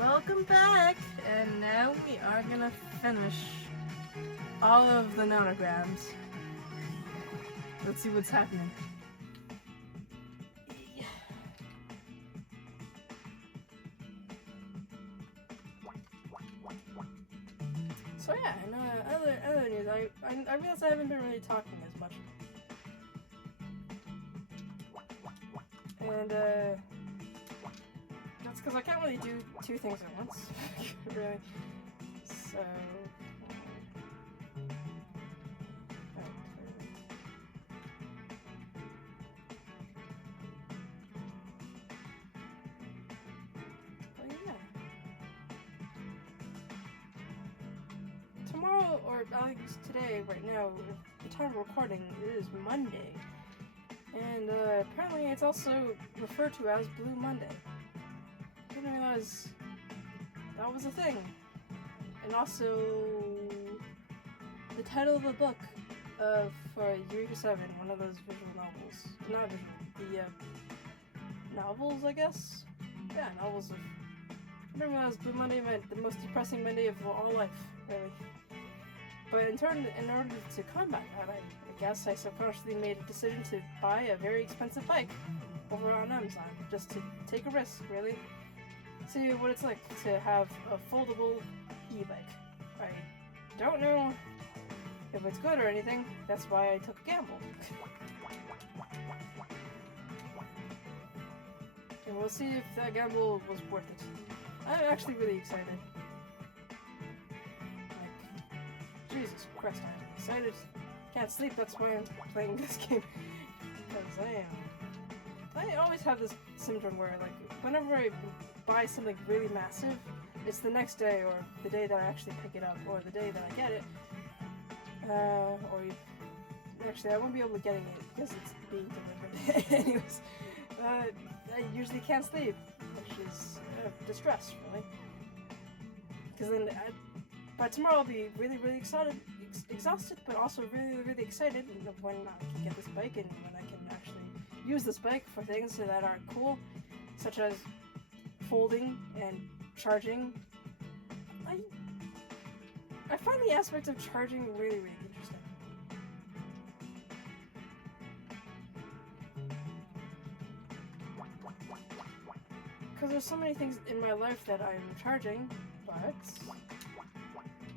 Welcome back! And now we are gonna finish all of the nanograms. Let's see what's happening. So yeah, and other news, I realize I haven't been really talking as much. And that's because I can't really do two things at once, really. So... Tomorrow, or at least today, right now, the time of recording, it is Monday. And apparently it's also referred to as Blue Monday. I didn't realize that was a thing. And also, the title of the book for Eureka 7, one of those visual novels. Not visual, the novels, I guess? Yeah, novels of... I didn't realize Blue Monday meant the most depressing Monday of all life, really. But in order to combat that, I guess I subconsciously made a decision to buy a very expensive bike over on Amazon, just to take a risk, really. See what it's like to have a foldable e-bike. I don't know if it's good or anything, that's why I took a gamble. And we'll see if that gamble was worth it. I'm actually really excited. Jesus Christ, I'm excited. Can't sleep, that's why I'm playing this game. Because I always have this syndrome where, like, whenever I buy something really massive, it's the next day, or the day that I actually pick it up, or the day that I get it. Actually, I won't be able to get it because it's being delivered. Anyways, I usually can't sleep, which is distress, really. Because then by tomorrow I'll be really, really exhausted, but also really, really excited when I can get this bike and when I can actually use this bike for things that are cool, such as folding and charging. I find the aspect of charging really, really interesting. Because there's so many things in my life that I'm charging, but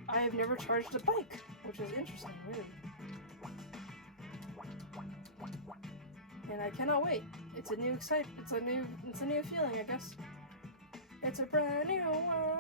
I have never charged a bike, which is interesting, really. And I cannot wait. It's a new it's a new feeling, I guess. It's a brand new world.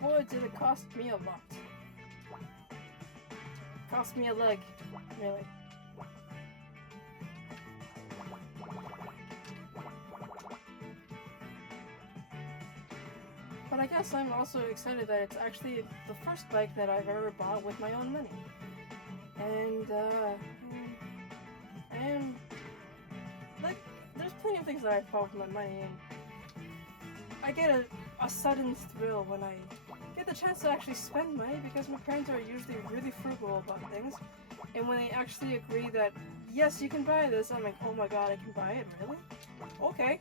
Boy, did it cost me a lot. Cost me a leg, really. But I guess I'm also excited that it's actually the first bike that I've ever bought with my own money. And like, there's plenty of things that I've bought with my money, and I get a sudden thrill when I get the chance to actually spend money, because my parents are usually really frugal about things, and when they actually agree that, yes, you can buy this, I'm like, oh my god, I can buy it, really? Okay.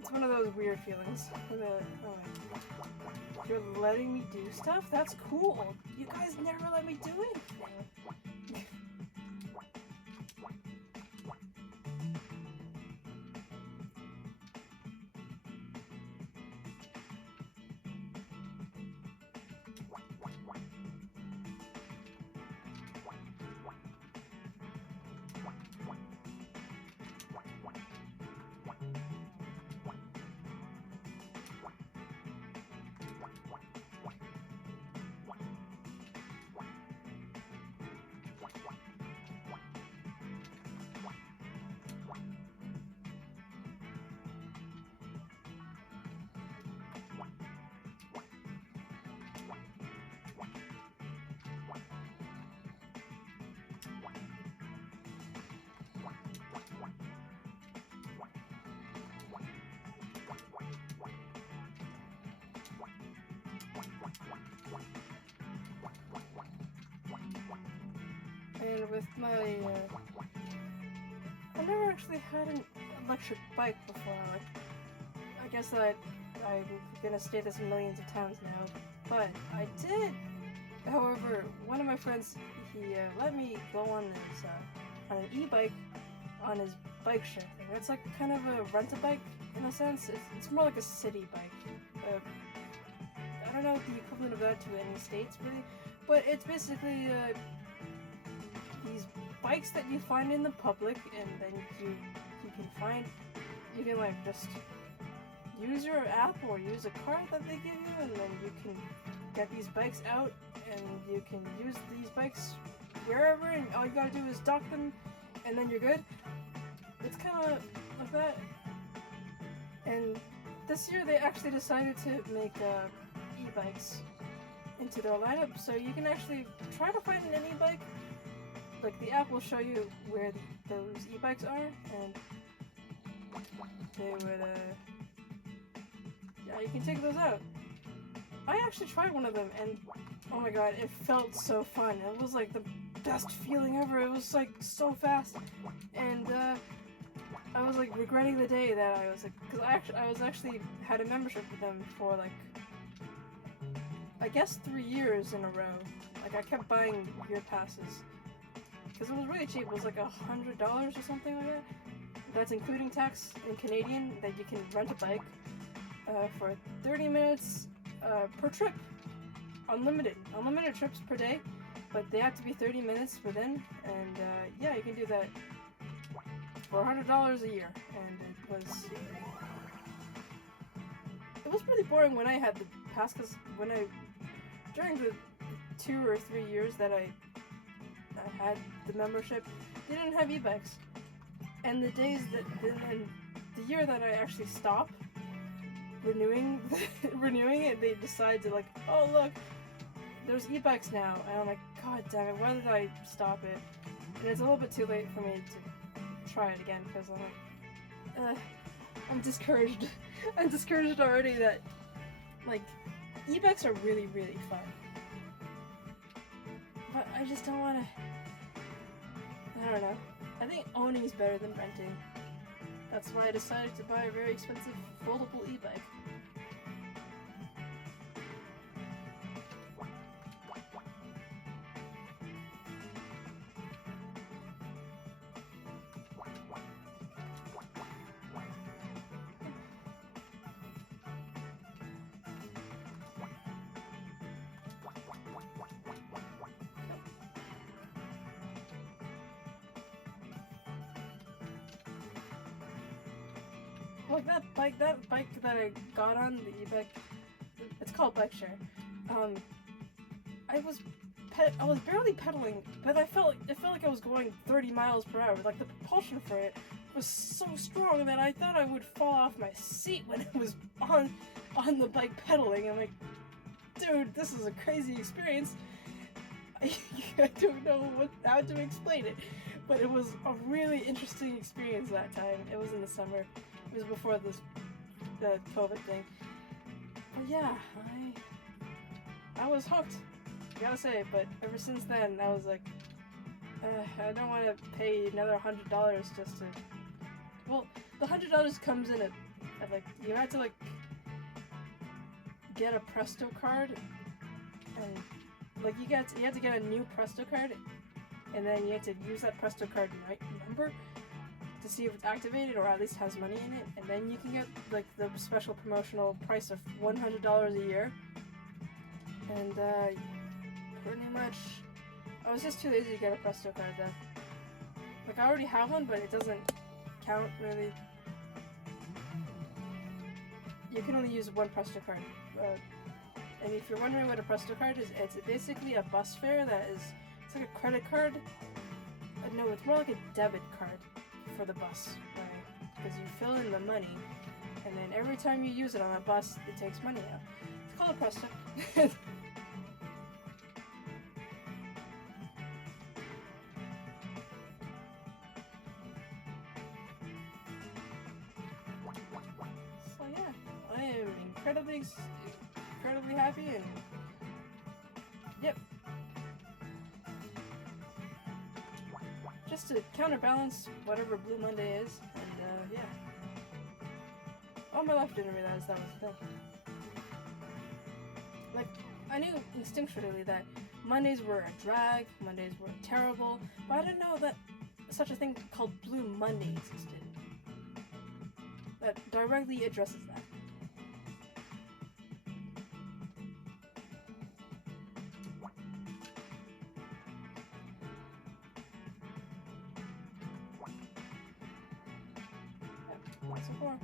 It's one of those weird feelings. You're letting me do stuff? That's cool. You guys never let me do anything. with my, I never actually had an electric bike before. Like, I guess that I'm gonna state this millions of times now, but I did. However, one of my friends, he let me go on his, on an e-bike, on his bike share thing. It's like kind of a rent-a-bike in a sense. It's more like a city bike. I don't know the equivalent of that to any states really, but it's basically these bikes that you find in the public, and then you can like just use your app or use a card that they give you, and then you can get these bikes out, and you can use these bikes wherever, and all you gotta do is dock them, and then you're good. It's kind of like that. And this year they actually decided to make e-bikes into their lineup, so you can actually try to find an e-bike. Like, the app will show you where those e-bikes are, and they would, yeah, you can take those out. I actually tried one of them, and oh my god, it felt so fun. It was like the best feeling ever. It was like so fast, and I was like regretting the day that I was like, because I was actually had a membership with them for like, I guess 3 years in a row. Like, I kept buying year passes because it was really cheap. It was like $100 or something like that. That's including tax in Canadian. That you can rent a bike for 30 minutes per trip, unlimited trips per day, but they have to be 30 minutes within. And yeah, you can do that for $100 a year, and it was pretty boring when I had the pass, because during the 2 or 3 years that I had the membership, they didn't have e-bikes, and the year that I actually stopped renewing it, they decided to like, oh look, there's e-bikes now, and I'm like, god damn it, why did I stop it? And it's a little bit too late for me to try it again, because I'm like, I'm discouraged. I'm discouraged already that, like, e-bikes are really, really fun. But I just don't want to, I don't know. I think owning is better than renting. That's why I decided to buy a very expensive foldable e-bike. Like that bike that I got on, the e-bike, it's called bike share. I was barely pedaling, but it felt like I was going 30 miles per hour. Like, the propulsion for it was so strong that I thought I would fall off my seat when it was on the bike pedaling. I'm like, dude, this is a crazy experience. I don't know how to explain it, but it was a really interesting experience that time. It was in the summer. It was before the COVID thing. But yeah, I was hooked, I gotta say. But ever since then, I was like, I don't want to pay another $100 just to. Well, the $100 comes in at like, you have to like get a Presto card, and like you have to get a new Presto card, and then you have to use that Presto card number to see if it's activated or at least has money in it, and then you can get like the special promotional price of $100 a year. And pretty much, I was just too lazy to get a Presto card then. Like, I already have one, but it doesn't count really. You can only use one Presto card. And if you're wondering what a Presto card is, it's basically a bus fare that is, it's like a credit card. No, it's more like a debit card for the bus, right? Because you fill in the money, and then every time you use it on a bus, it takes money out. It's called a Presto. So yeah, I am incredibly happy, and yep. just to counterbalance whatever Blue Monday is, and yeah. All my life didn't realize that was a thing. Like, I knew instinctually that Mondays were a drag, Mondays were terrible, but I didn't know that such a thing called Blue Monday existed. That directly addresses that. So far.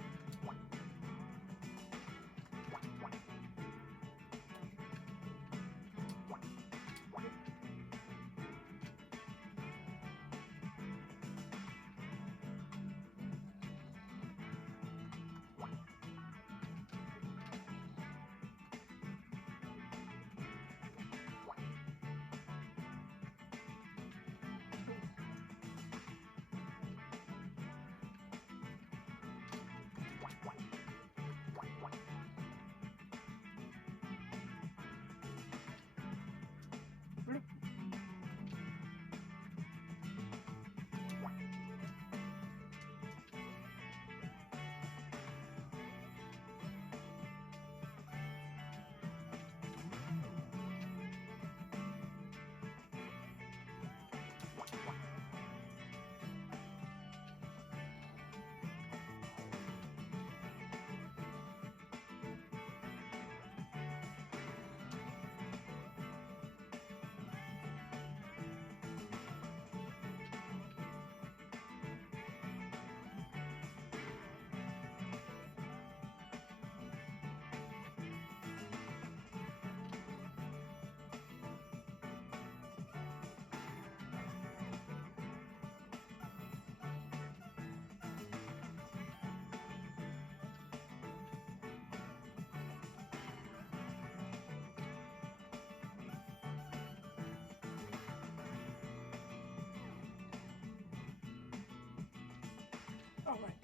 Oh, right.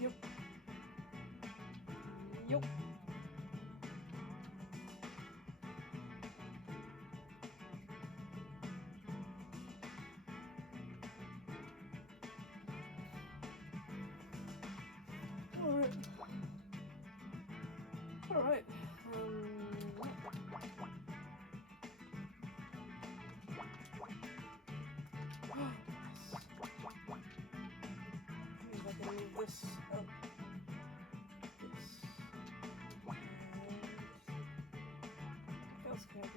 Yep. Yep. Alright. Alright. Maybe I can move this up. This. What else can I do?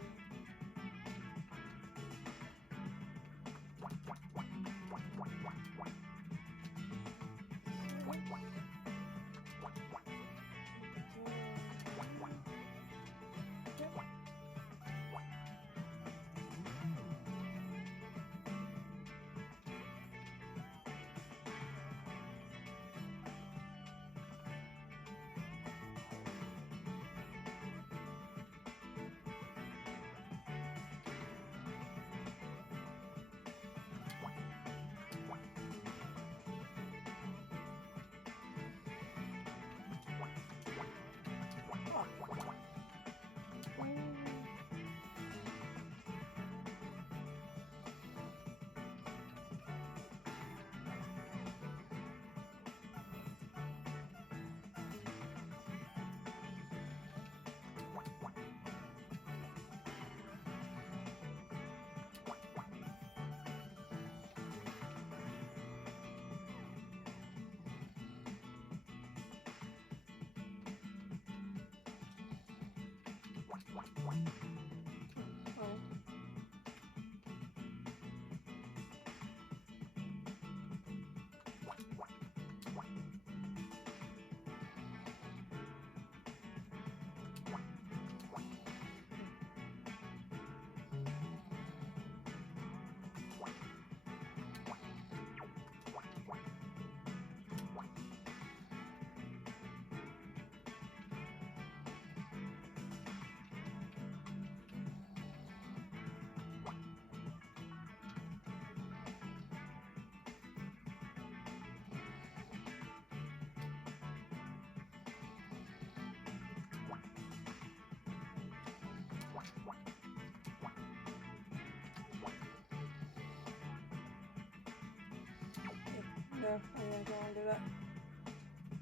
No, I don't want to do that.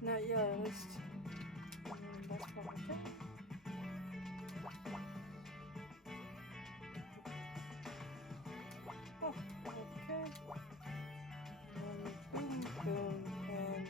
Not yet, at least. That's probably okay. Oh, okay. And boom, boom, and...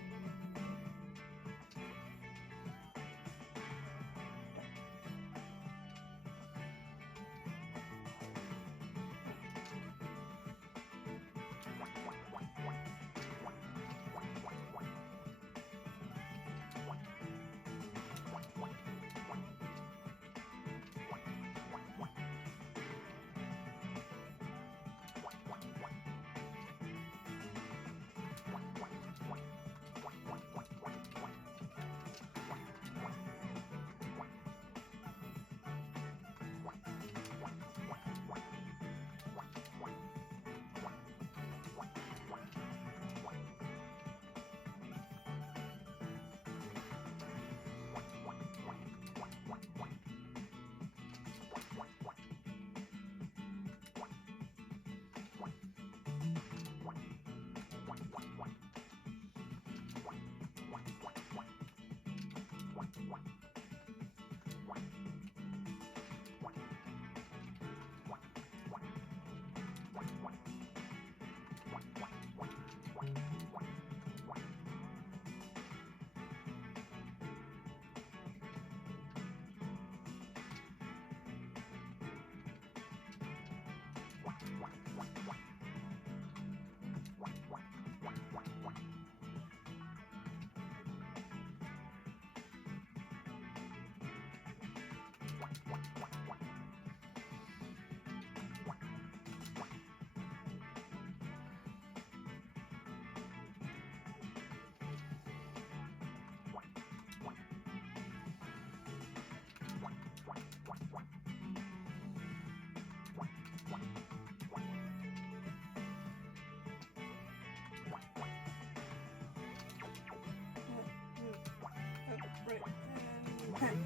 Right.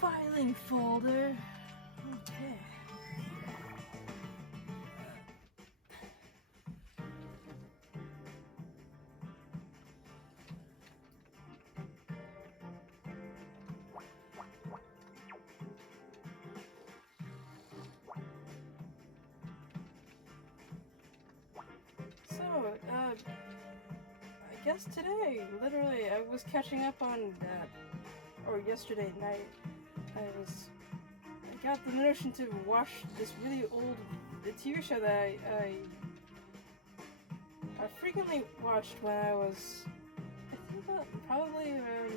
Filing folder. Okay. So, I guess today, literally, I was catching up on that, or yesterday night, I got the notion to watch this really old TV show that I frequently watched when I was, I think probably around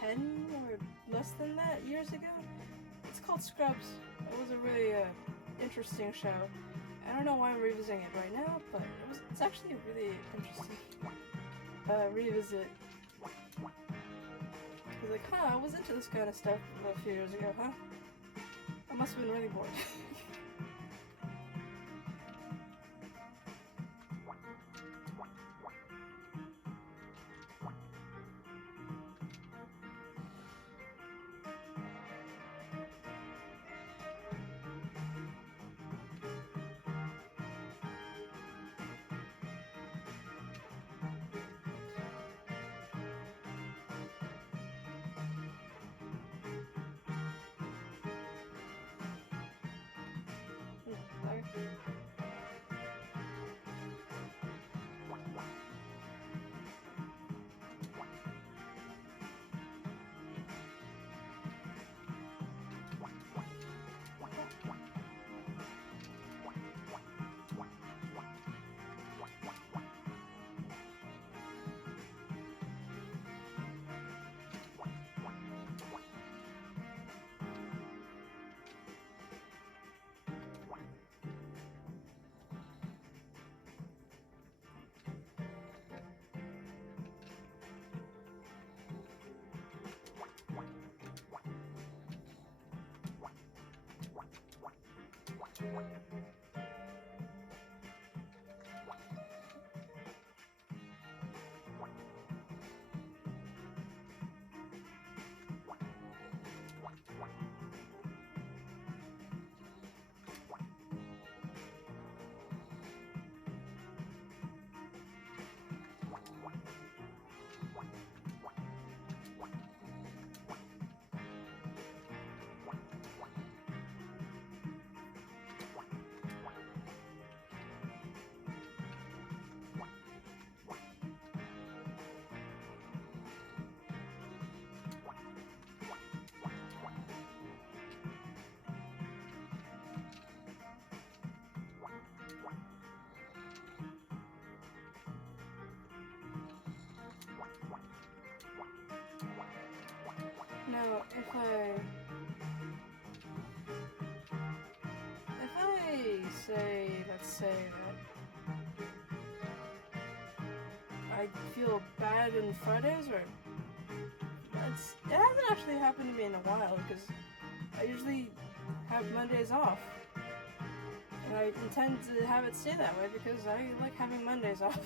10 or less than that years ago. It's called Scrubs. It was a really interesting show. I don't know why I'm revisiting it right now, but it's actually a really interesting revisit. I was like, I was into this kind of stuff a few years ago, huh? I must have been really bored. Now, if I say, let's say that I feel bad on Fridays, or it hasn't actually happened to me in a while, because I usually have Mondays off. And I intend to have it stay that way because I like having Mondays off.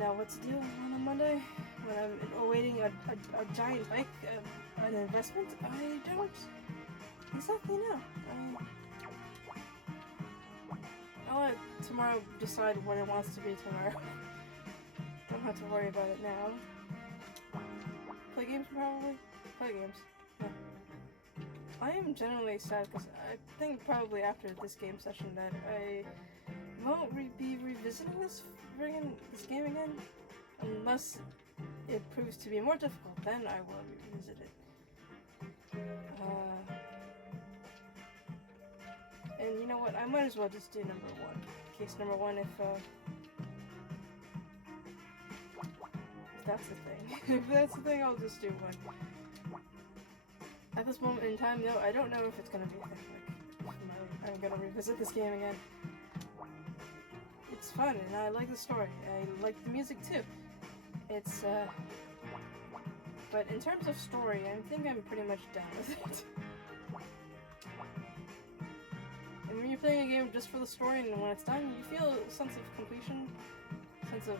Now what's the deal on a Monday? When I'm awaiting a giant bike, an investment? I don't exactly know. I'll let tomorrow decide what it wants to be tomorrow. Don't have to worry about it now. Play games probably? Play games. No. I am generally sad because I think probably after this game session that I won't be revisiting this game again, unless it proves to be more difficult. Then I will revisit it. And you know what? I might as well just do number one. Case number one, if that's the thing. If that's the thing, I'll just do one. At this moment in time, though, I don't know if it's gonna be a thing. Like, I'm gonna revisit this game again. It's fun, and I like the story. I like the music too. It's but in terms of story, I think I'm pretty much done with it. And when you're playing a game just for the story, and when it's done, you feel a sense of completion, sense of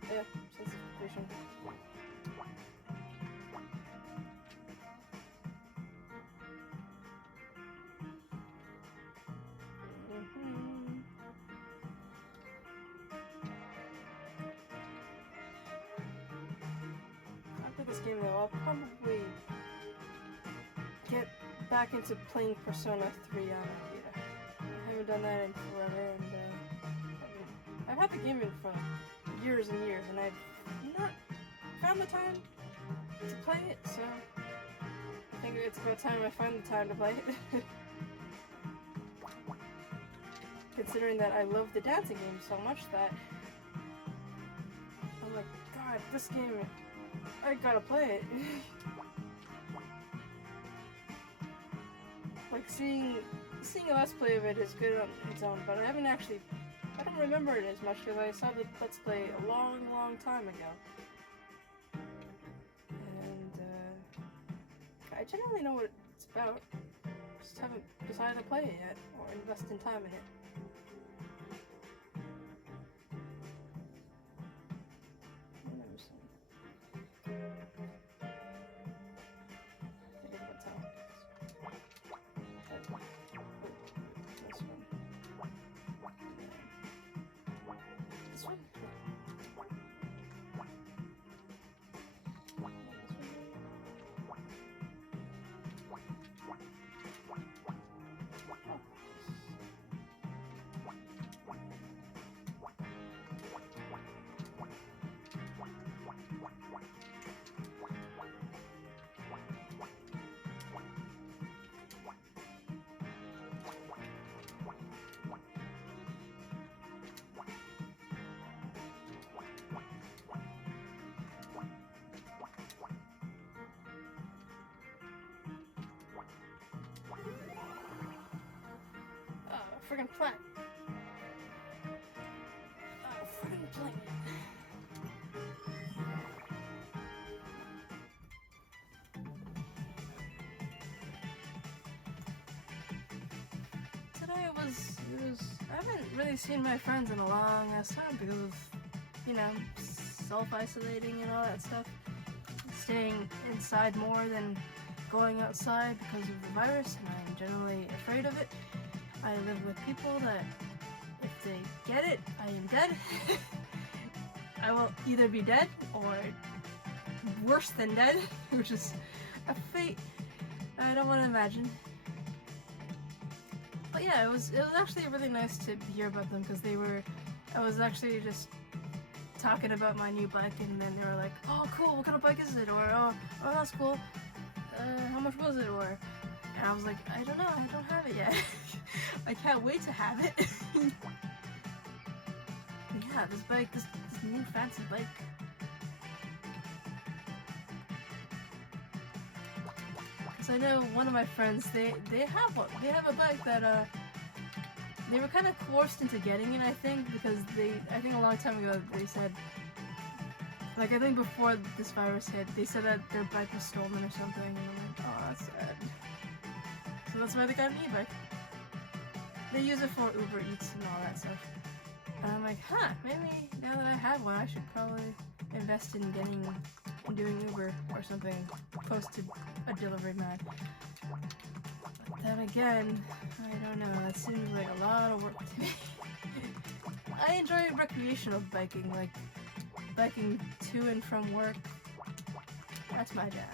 completion. After this game, though, I'll probably get back into playing Persona 3 on Vita. I haven't done that in forever, and I've had the game in for years and years, and I've not found the time to play it, so I think it's about time I find the time to play it. Considering that I love the dancing game so much that I'm like, God, this game, I gotta play it. Like, seeing a Let's Play of it is good on its own, but I don't remember it as much because I saw the Let's Play a long, long time ago. And, I generally know what it's about, just haven't decided to play it yet, or invest in time in it. Friggin' plant. Oh, friggin' plant. Today it was, I haven't really seen my friends in a long ass time because of, you know, self-isolating and all that stuff. Staying inside more than going outside because of the virus, and I'm generally afraid of it. I live with people that, if they get it, I am dead. I will either be dead or worse than dead, which is a fate I don't want to imagine. But yeah, it was actually really nice to hear about them because I was actually just talking about my new bike, and then they were like, "Oh, cool! What kind of bike is it?" Or "Oh, that's cool. How much was it?" Or, and I was like, "I don't know. I don't have it yet." I can't wait to have it. Yeah, this new fancy bike. So I know one of my friends, they have one. They have a bike that they were kind of coerced into getting it, I think, because I think a long time ago they said, like, I think before this virus hit, they said that their bike was stolen or something, and I'm like, oh, that's sad. So that's why they got an e-bike. They use it for Uber Eats and all that stuff. And I'm like, huh, maybe now that I have one, I should probably invest in doing Uber or something close to a delivery man. But then again, I don't know, it seems like a lot of work to me. I enjoy recreational biking, like biking to and from work. That's my jam.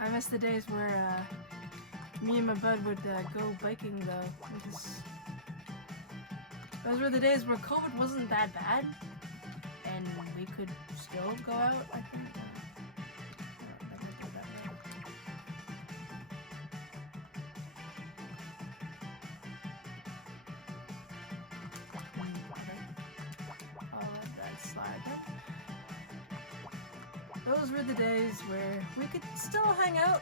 I miss the days where me and my bud would go biking though. Those were the days where COVID wasn't that bad, and we could still go out, I think. Those were the days where we could still hang out,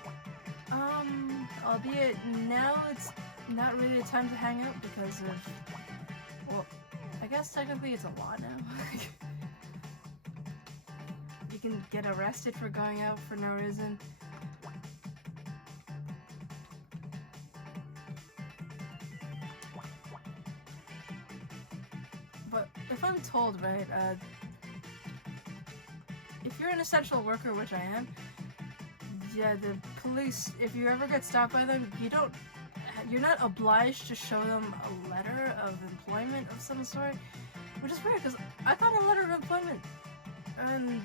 albeit now it's not really a time to hang out because of, well, I guess technically it's a law now. You can get arrested for going out for no reason. But if I'm told right, if you're an essential worker, which I am, yeah, the police, if you ever get stopped by them, you're not obliged to show them a letter of employment of some sort, which is weird because I got a letter of employment and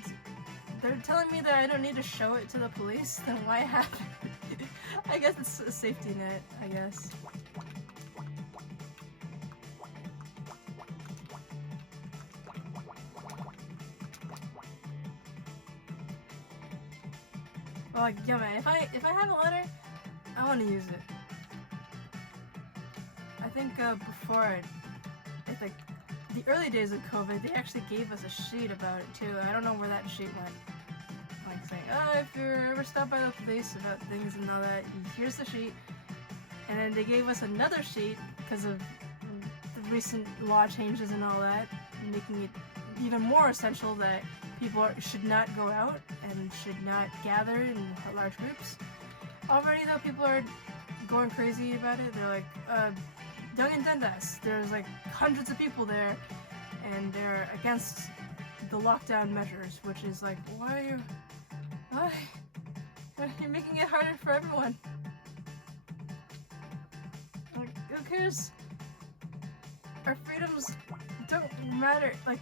they're telling me that I don't need to show it to the police. Then why have it? I guess it's a safety net, I guess. Well, like, yeah, man, if I have a letter, I want to use it. I think before, like the early days of COVID, they actually gave us a sheet about it too. I don't know where that sheet went. Like saying, oh, if you're ever stopped by the police about things and all that, here's the sheet. And then they gave us another sheet because of the recent law changes and all that, making it even more essential that people should not go out and should not gather in large groups. Already though, people are going crazy about it. They're like, Dunkin' Dundas, there's like hundreds of people there and they're against the lockdown measures, which is like, why? You're making it harder for everyone. Like, who cares? Our freedoms don't matter, like,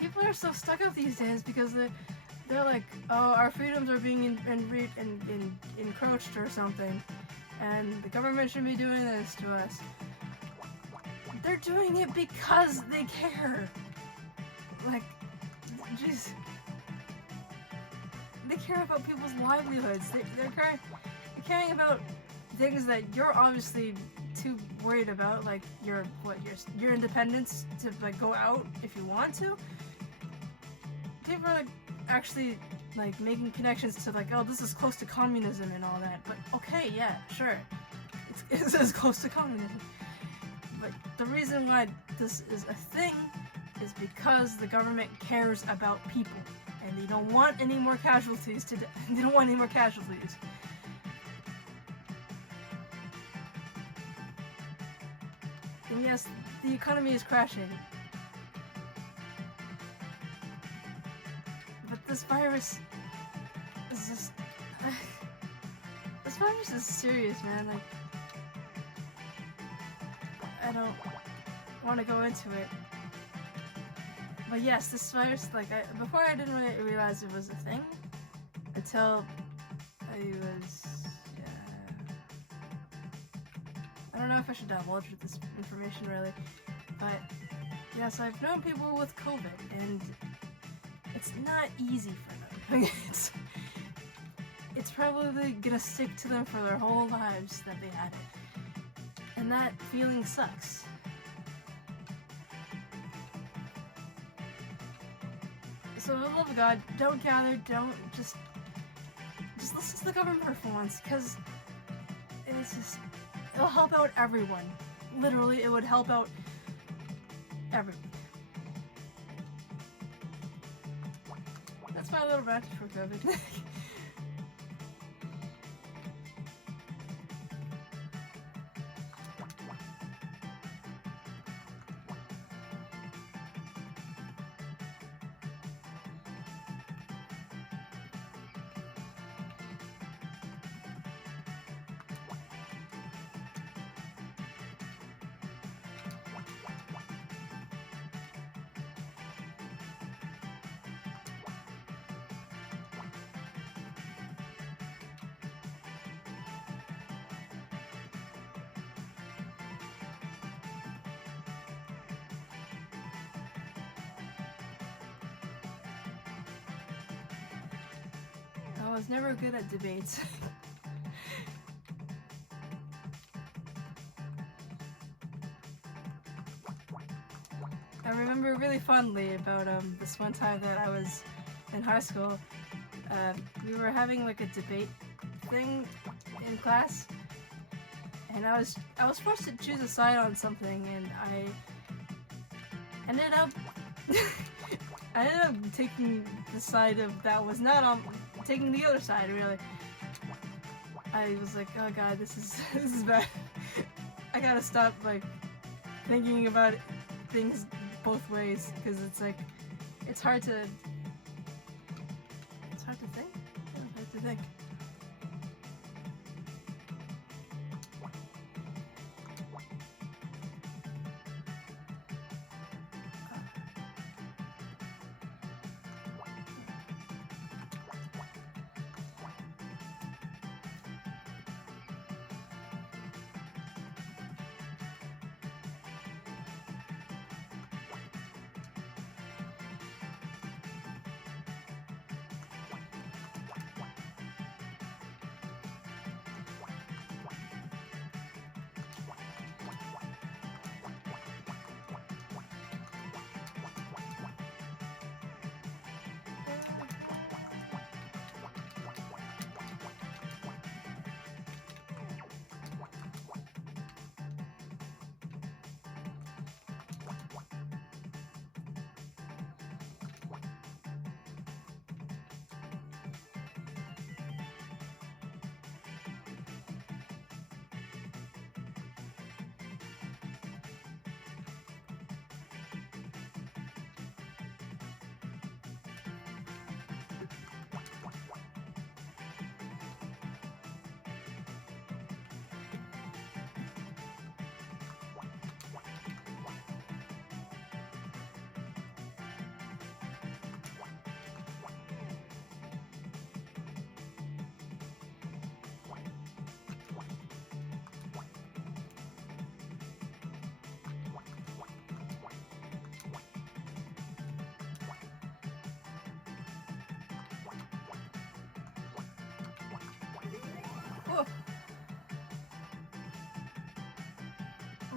people are so stuck up these days because they're like, oh, our freedoms are being encroached or something, and the government shouldn't be doing this to us. They're doing it because they care. Like, jeez. They care about people's livelihoods. They're caring about things that you're obviously too worried about, like your independence to like go out if you want to. People are like actually like making connections to like, oh, this is close to communism and all that. But okay, yeah, sure, it's as close to communism. But the reason why this is a thing is because the government cares about people, and they don't want any more casualties. They don't want any more casualties. And yes, the economy is crashing. But this virus is just... this virus is serious, man. Like, I don't want to go into it. But yes, this virus, like, before I didn't really realize it was a thing until I was, I don't know if I should divulge with this information really, but yes, I've known people with COVID, and it's not easy for them. It's probably gonna stick to them for their whole lives that they had it, and that feeling sucks. So for the love of God, don't gather, don't just listen to the government for once, because it'll help out everyone. Literally, it would help out everyone. That's my little rant for COVID. I was never good at debates. I remember really fondly about this one time that I was in high school. We were having like a debate thing in class, and I was forced to choose a side on something, and I ended up taking the side of that was not on. Taking the other side, really. I was like, oh god, this is bad. I gotta stop like thinking about things both ways, because it's like it's hard to think. Yeah, hard to think. Oh.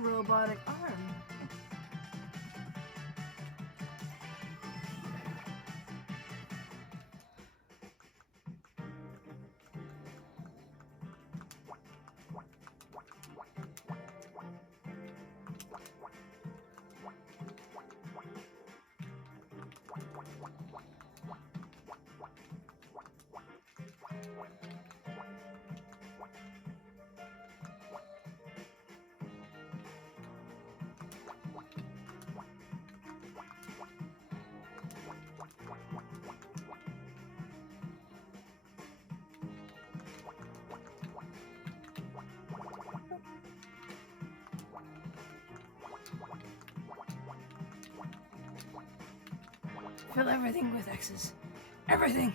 Robotic arm. Fill everything with X's. Everything!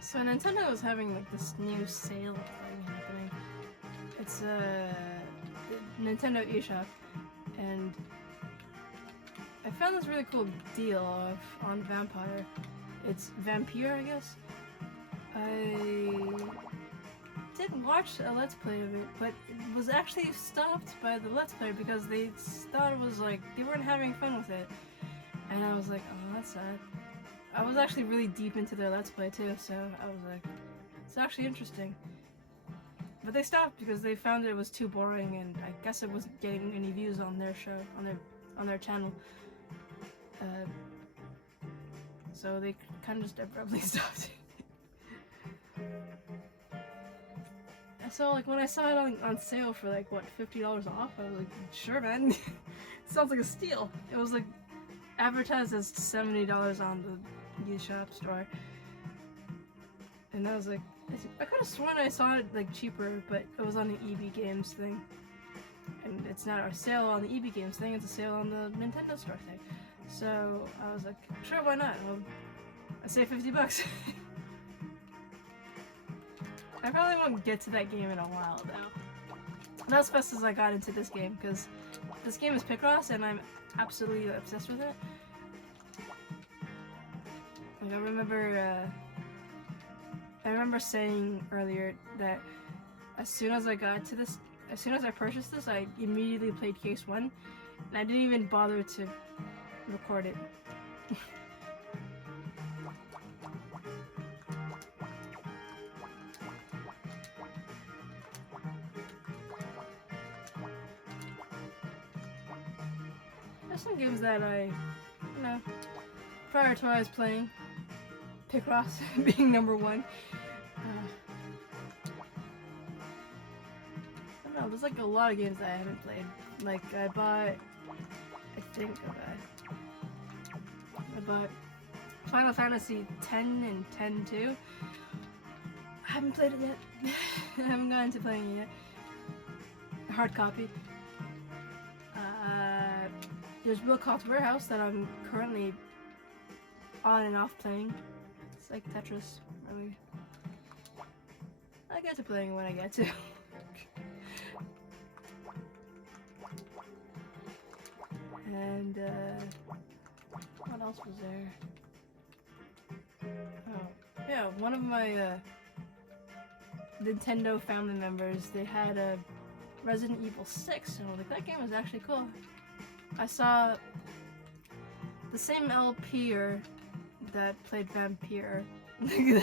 So Nintendo is having like this new sale thing happening. It's a Nintendo eShop, and I found this really cool deal on Vampire. It's Vampire, I guess. I didn't watch a Let's Play of it, but it was actually stopped by the Let's Player because they thought it was like they weren't having fun with it, and I was like, oh, that's sad. I was actually really deep into their Let's Play too, so I was like, it's actually interesting. But they stopped because they found it was too boring, and I guess it wasn't getting any views on their show, on their channel. So they kind of just abruptly stopped. So like when I saw it on sale for like what, $50 off, I was like, sure man, sounds like a steal. It was like advertised as $70 on the eShop store, and I was like, I could have sworn I saw it like cheaper, but it was on the EB Games thing, and it's not a sale on the EB Games thing, it's a sale on the Nintendo store thing. So I was like, sure, why not? Well, I saved $50. I probably won't get to that game in a while though. Not as fast as I got into this game, because this game is Picross and I'm absolutely obsessed with it. Like, I remember saying earlier that as soon as I purchased this, I immediately played Case 1, and I didn't even bother to record it. There's some games that I, prioritize playing. Picross being number 1. I don't know, there's like a lot of games that I haven't played. Like I bought Final Fantasy X and X-2. I haven't played it yet. I haven't gotten to playing it yet. Hard copy. There's Wilcox Warehouse that I'm currently on and off playing. It's like Tetris, really. I get to playing when I get to. And what else was there? Oh, yeah, one of my Nintendo family members, they had a Resident Evil 6, and I was like, that game was actually cool. I saw the same LPer that played Vampire. They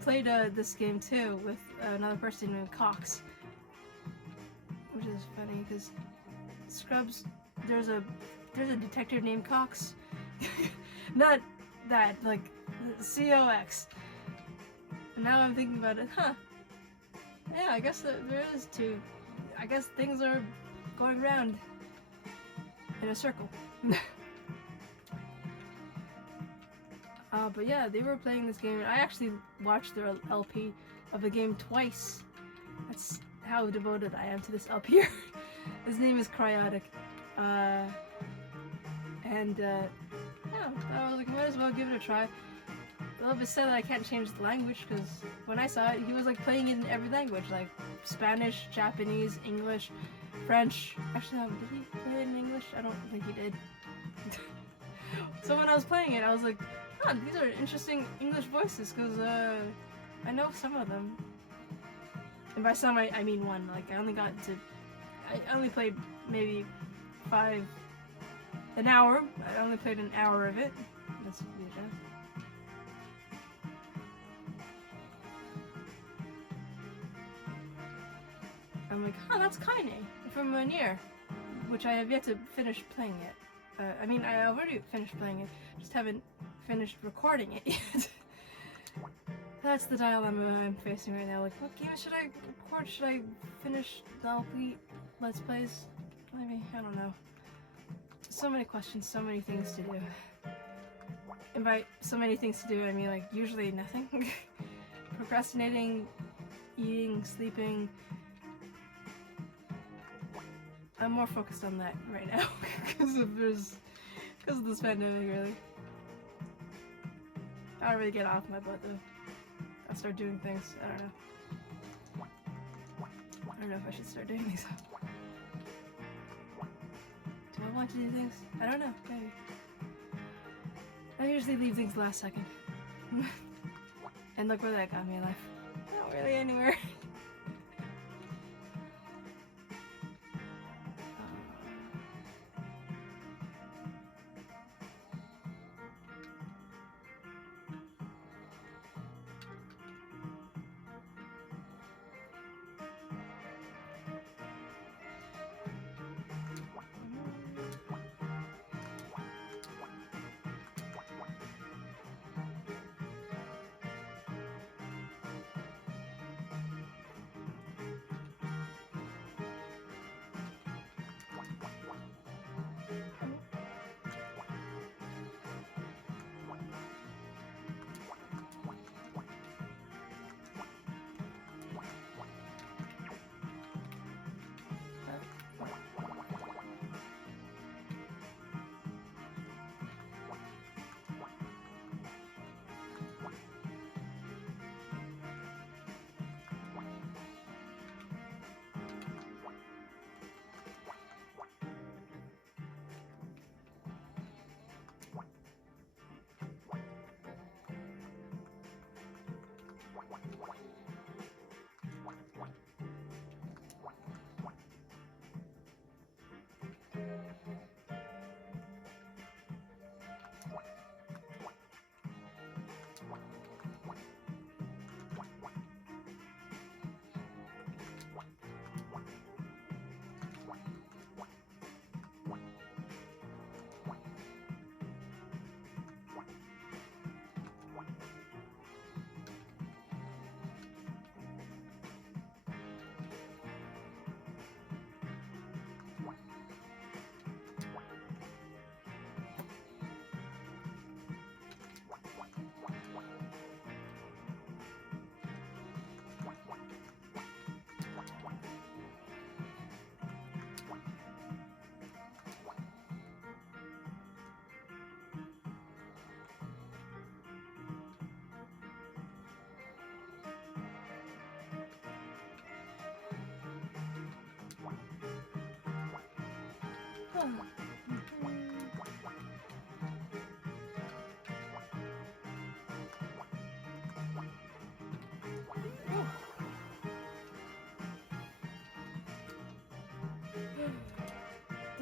played this game too with another person named Cox, which is funny because Scrubs, there's a detective named Cox, not that, like COX. And now I'm thinking about it, yeah, I guess there is two. I guess things are going round in a circle. But yeah, they were playing this game, and I actually watched their LP of the game twice. That's how devoted I am to this LP. His name is Cryotic. Yeah, I was like, might as well give it a try. A little bit sad that I can't change the language, because when I saw it, he was like playing it in every language, like Spanish, Japanese, English, French. Actually, no, did he play it in English? I don't think he did. So when I was playing it, I was like, these are interesting English voices, because I know some of them. And by some, I mean one. Like, I only played maybe an hour. I only played an hour of it. That's weird, huh? I'm like, huh, that's Kaine from Nier, which I have yet to finish playing yet. I mean, I already finished playing it, just haven't finished recording it yet. That's the dilemma I'm facing right now. Like, what game should I record? Should I finish the LP Let's Plays? Maybe, I don't know. So many questions, so many things to do. And by so many things to do, I mean, like, usually nothing. Procrastinating, eating, sleeping. I'm more focused on that right now because of this pandemic, really. I don't really get off my butt though. I'll start doing things. I don't know. I don't know if I should start doing things. Do I want to do things? I don't know. Maybe. I usually leave things last second. And look where that got me in life. Not really anywhere.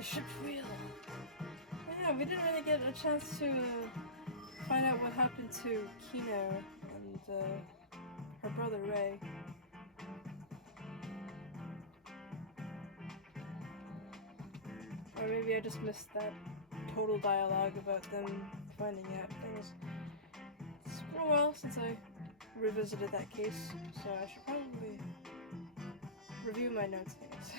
The ship's real. Yeah, we didn't really get a chance to find out what happened to Kino and her brother Ray. Or maybe I just missed that total dialogue about them finding out things. It's been a while since I revisited that case, so I should probably review my notes, I guess.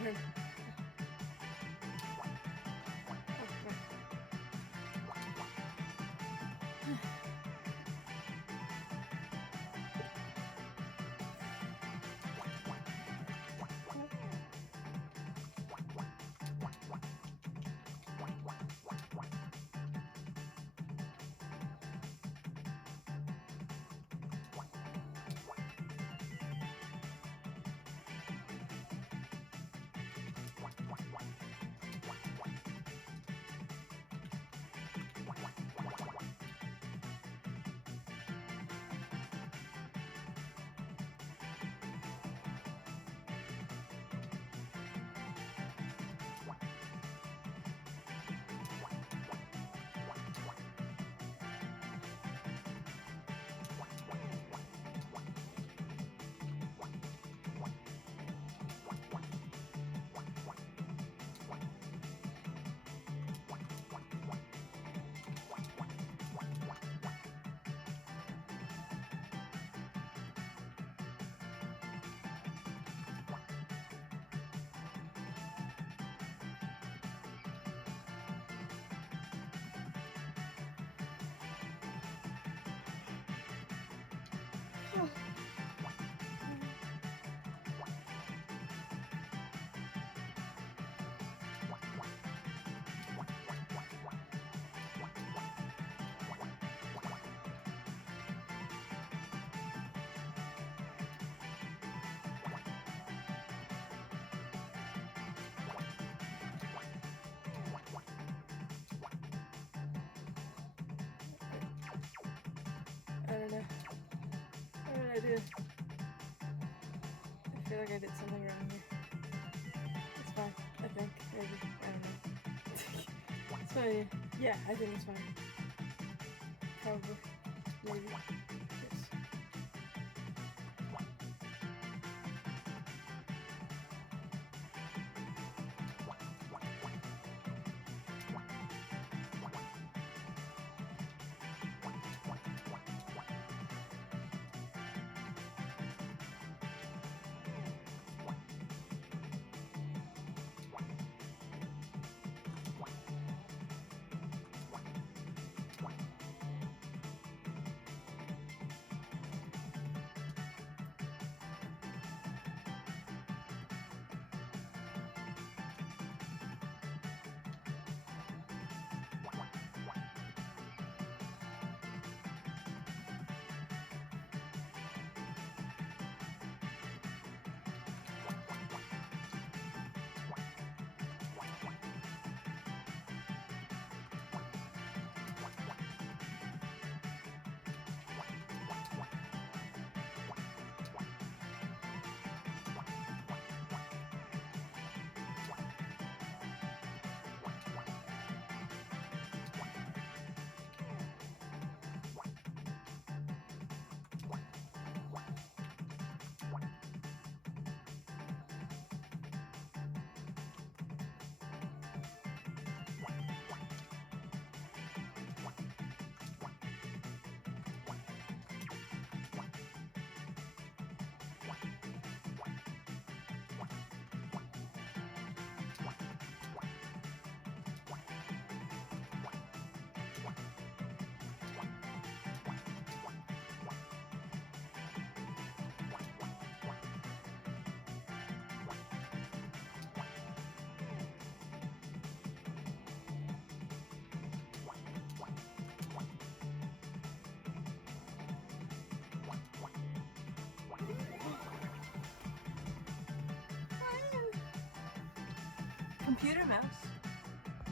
heard. I don't know. What did I do? I feel like I did something wrong here. It's fine. I think. Maybe. I don't know. It's fine. Yeah, I think it's fine. Probably. Maybe. Yes. Computer mouse.